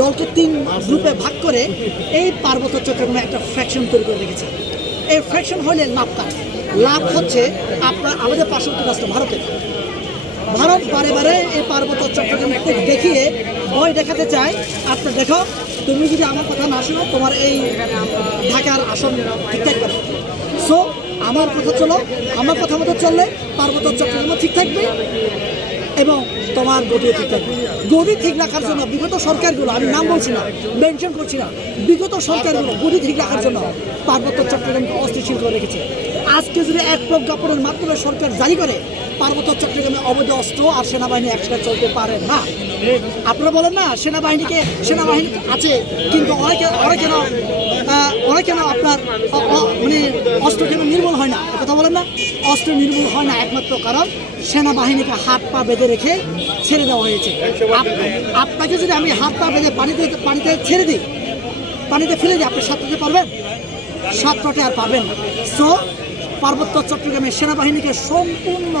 দলকে 3 গ্রুপে ভাগ করে এই পার্বত্য চট্টগ্রামে একটা ফ্র্যাকশন তৈরি করে রেখেছে। এই ফ্র্যাকশন হলে লাভ হচ্ছে আমাদের পার্শ্ববর্তী রাষ্ট্র ভারত বারে বারে এই পার্বত্য চট্টগ্রামকে দেখিয়ে ভয় দেখাতে চায়। আপনার দেখো, তুমি যদি আমার কথা না শোনো, তোমার এই ঢাকার আসন ঠিক থাকবে না। সো আমার কথা মতো চললে পার্বত্য চট্টগ্রামও ঠিক থাকবে এবং তোমার গতিও ঠিক থাকবে। গতি ঠিক রাখার জন্য বিগত সরকারগুলো, আমি নাম বলছি না, মেনশন করছি না, বিগত সরকারগুলো গতি ঠিক রাখার জন্য পার্বত্য চট্টগ্রামকে অস্থিতিশীল করে রেখেছে। আজকে যদি এক প্রজ্ঞাপনের মাধ্যমে সরকার জারি করে পার্বত্য চট্টগ্রামে অবৈধ অস্ত্র আর সেনাবাহিনী একসাথে চলতে পারে না। আপনারা বলেন না সেনাবাহিনী আছে, কিন্তু ওরা কেন আপনার মানে অস্ত্র কেন নির্মূল হয় না, কথা বলেন না? অস্ত্র নির্মূল হয় না একমাত্র কারণ সেনাবাহিনীকে হাত পা বেঁধে রেখে ছেড়ে দেওয়া হয়েছে। আপনাকে যদি আমি হাত পা বেঁধে পানিতে ছেড়ে দিই, পানিতে ফেলে দিই, আপনি সাঁতরাতে পারবেন? সাঁতরাতে আর পারবেন না। সো পার্বত্য চট্টগ্রামে সেনাবাহিনীকে সম্পূর্ণ